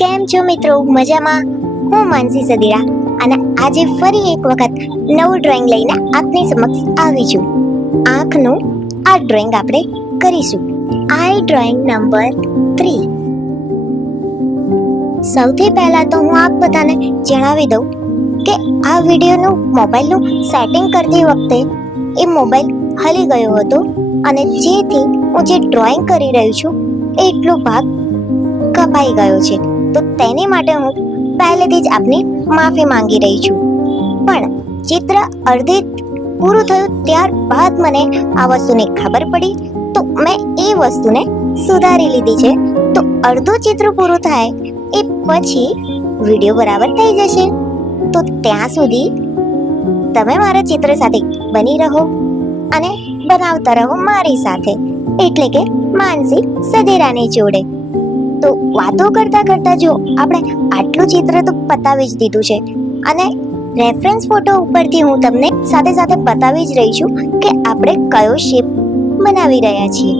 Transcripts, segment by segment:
કેમ છો મિત્રો? મજામાં? હું માનસી સદીરા અને આજે ફરી એક વખત નવું ડ્રોઈંગ લઈને આપની સમક્ષ આવી છું. આંખનું આ ડ્રોઈંગ આપણે કરીશું. આઈ ડ્રોઈંગ નંબર 3. સૌથી પહેલા તો હું આપ બધાને જણાવી દઉં કે આ વિડીયોનું મોબાઈલનું સેટિંગ કરતી વખતે એ મોબાઈલ હલી ગયો હતો અને જેથી હું જે ડ્રોઈંગ કરી રહી છું એટલો ભાગ કપાઈ ગયો છે. તો તેની માટે હું પહેલેથી જ આપની માફી માંગી રહી છું. પણ ચિત્ર અડધે પૂરું થયું ત્યારબાદ મને આ વસ્તુની ખબર પડી તો મેં એ વસ્તુને સુધારી લીધી છે. તો અડધું ચિત્ર પૂરું થાય એ પછી વિડીયો બરાબર થઈ જશે. તો ત્યાં સુધી તમે મારા ચિત્ર સાથે બની રહો અને બનાવતા રહો મારી સાથે, એટલે કે માનસી સદેરાની જોડે. તો વાતો કરતા કરતા જો આપણે આટલું ચિત્ર તો પતાવી જ દીધું છે અને રેફરન્સ ફોટો ઉપરથી હું તમને સાથે સાથે બતાવી જ રહી છું કે આપણે કયો શેપ બનાવી રહ્યા છીએ.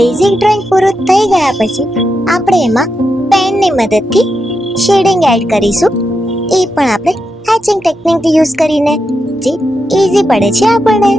બેઝિક ડ્રોઈંગ પૂરું થઈ ગયા પછી આપણે એમાં પેનની મદદથી શેડિંગ એડ કરીશું. એ પણ આપણે હેચિંગ ટેકનિક યુઝ કરીને, જે ઈઝી પડે છે આપણને.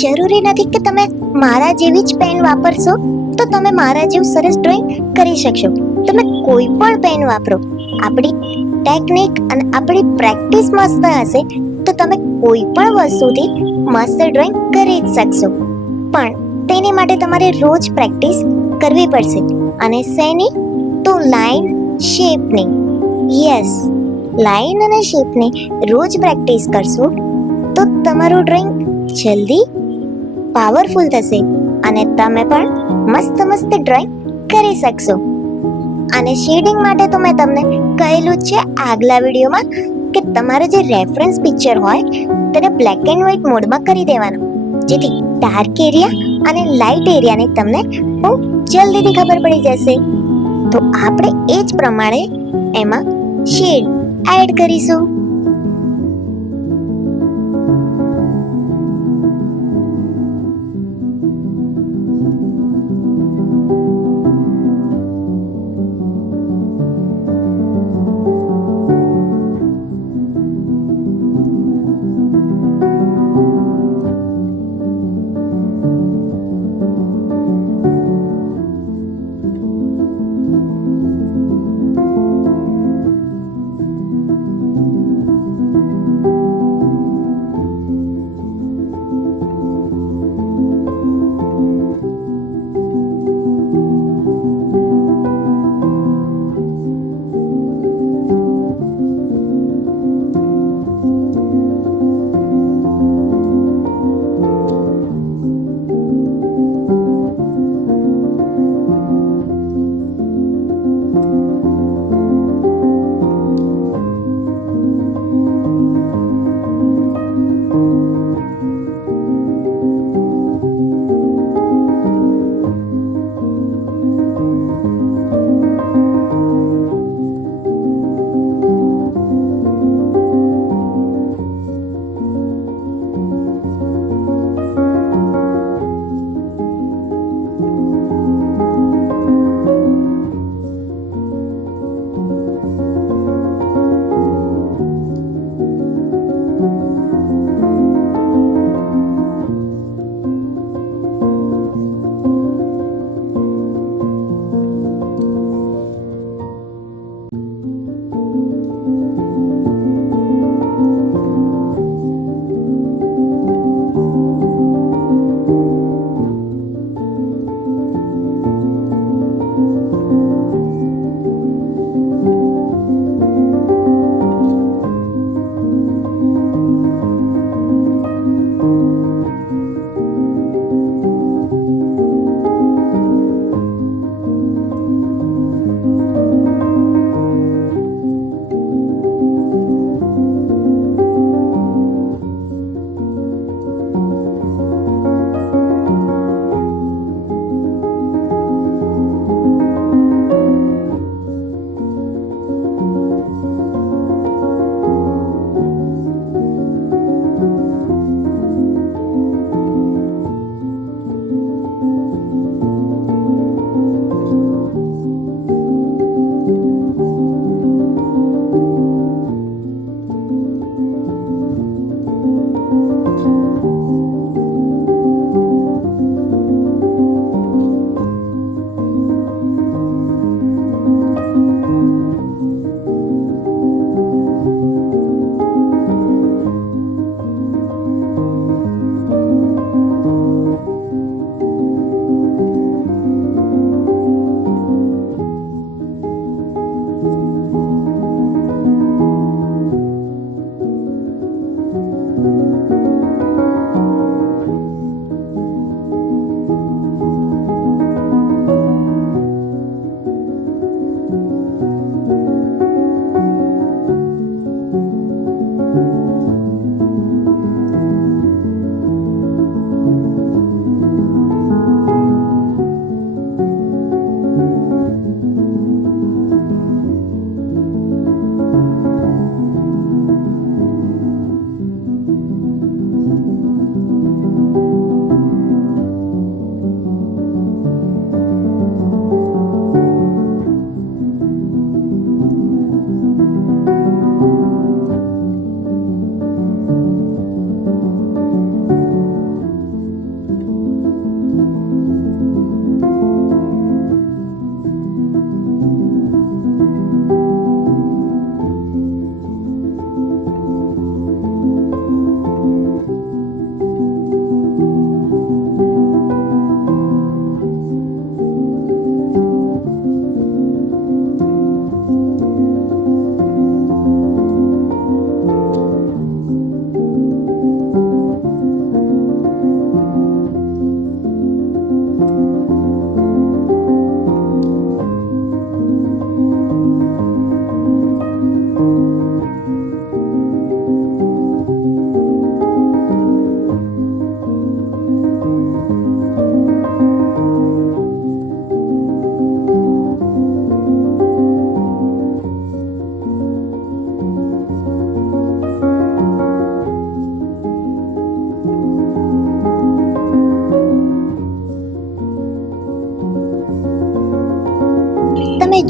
જરૂરી નથી કે તમે મારા જેવી જ પેન વાપરશો તો તમે મારા જેવું સરસ ડ્રોઈંગ કરી શકશો. તમે કોઈ પણ પેન વાપરો, આપણી ટેકનિક અને આપણી પ્રેક્ટિસ મસ્ત હશે તો તમે કોઈ પણ વસ્તુથી મસ્ત ડ્રોઈંગ કરી જ શકશો. પણ તેની માટે તમારે રોજ પ્રેક્ટિસ કરવી પડશે. અને શેની? તો લાઈન શેપની. યસ, લાઈન અને શેપની રોજ પ્રેક્ટિસ કરશો તો તમારું ડ્રોઈંગ જલ્દી પાવરફુલ થશે અને તમે પણ મસ્ત મસ્ત ડ્રોઈંગ કરી શકશો. અને શેડિંગ માટે તો મેં તમને કહેલું જ છે આગલા વિડીયોમાં કે તમારે જે રેફરન્સ પિક્ચર હોય તેને બ્લેક એન્ડ વ્હાઇટ મોડમાં કરી દેવાનું, જેથી ડાર્ક એરિયા અને લાઇટ એરિયાની તમને બહુ જલ્દીથી ખબર પડી જશે. તો આપણે એ જ પ્રમાણે એમાં શેડ એડ કરીશું.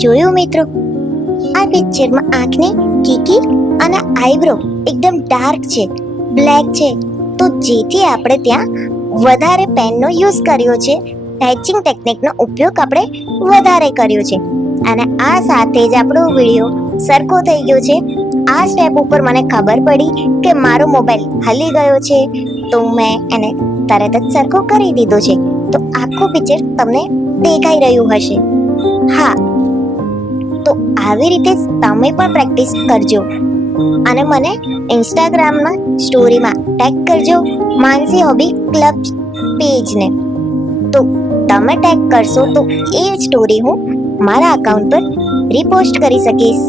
જોયું મિત્રો, આ પિક્ચરમાં આંખની કીકી અને આઈબ્રો એકદમ ડાર્ક છે, બ્લેક છે, તો જેથી આપણે ત્યાં વધારે પેનનો યુઝ કર્યો છે, હેચિંગ ટેકનિકનો ઉપયોગ આપણે વધારે કર્યો છે અને આ સાથે જ આપણો વિડીયો સરખો થઈ ગયો છે. આ સ્ટેપ ઉપર મને ખબર પડી કે મારો મોબાઈલ હલી ગયો છે, તો મેં એને તરત જ સરખો કરી દીધો છે. તો આખું પિક્ચર તમને દેખાઈ રહ્યું હશે. હા, તો આવી રીતે તમે પણ પ્રેક્ટિસ કરજો અને મને ઇન્સ્ટાગ્રામમાં સ્ટોરીમાં ટેગ કરજો, માનસી હોબી ક્લબ પેજને. તો તમે ટેગ કરશો તો એ સ્ટોરી હું મારા અકાઉન્ટ પર રીપોસ્ટ કરી શકીશ.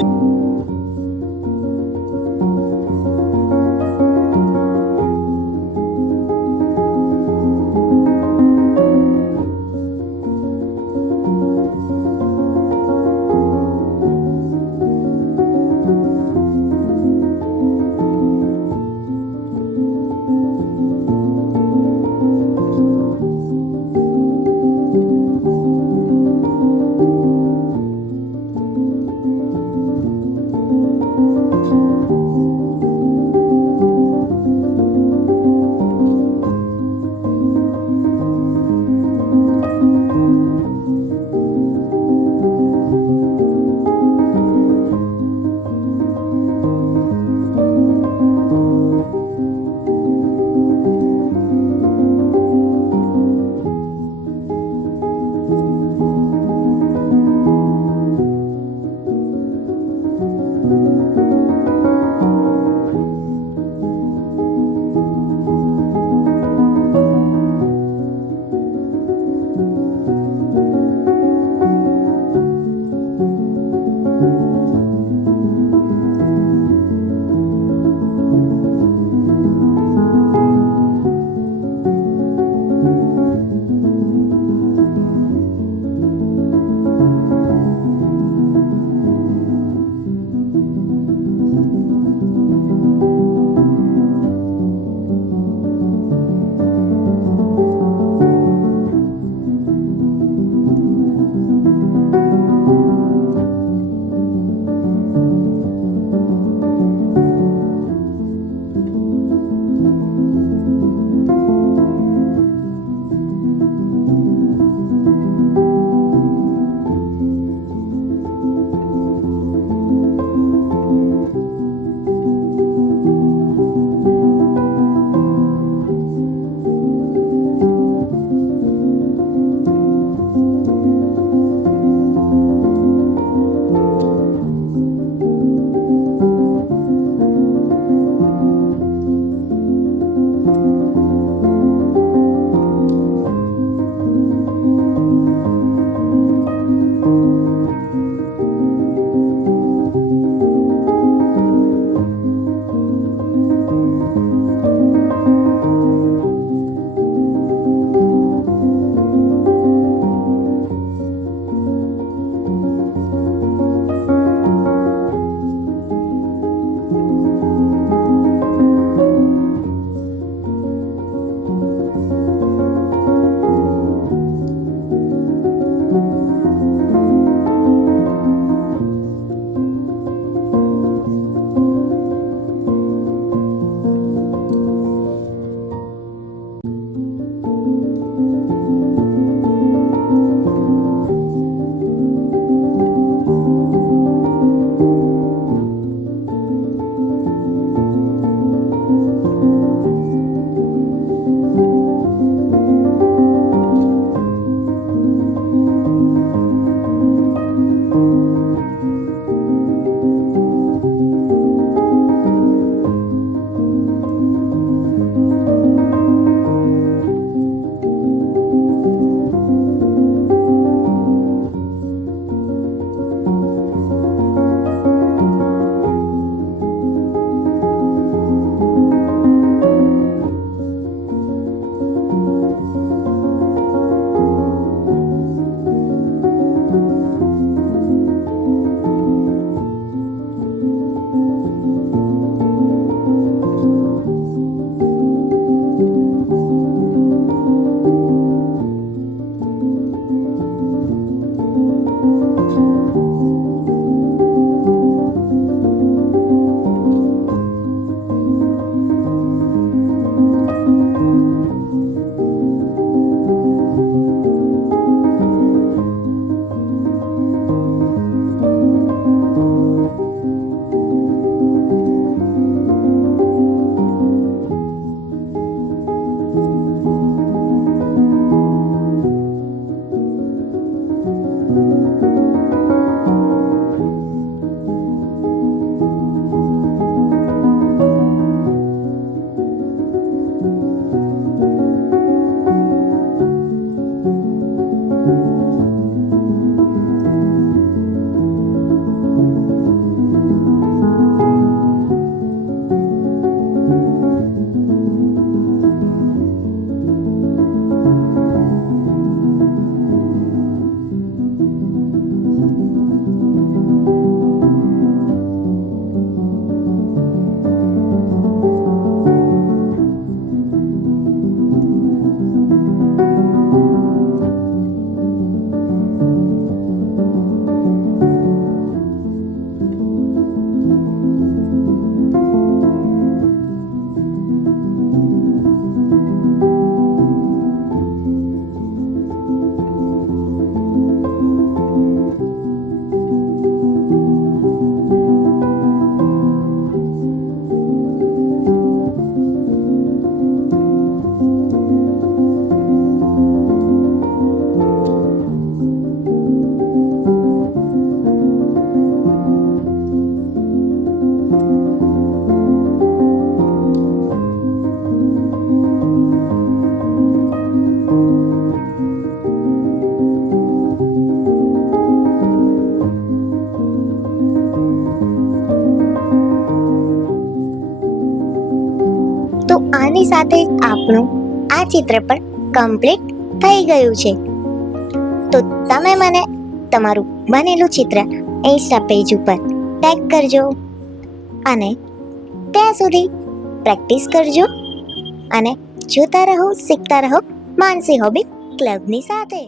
થતાની સાથે જ આપણું આ ચિત્ર પણ કમ્પ્લીટ થઈ ગયું છે. તો તમે મને તમારું બનેલું ચિત્ર ઇન્સ્ટા પેજ ઉપર ટેગ કરજો અને ત્યાં સુધી પ્રેક્ટિસ કરજો અને જોતા રહો, શીખતા રહો માનસી હોબી ક્લબની સાથે.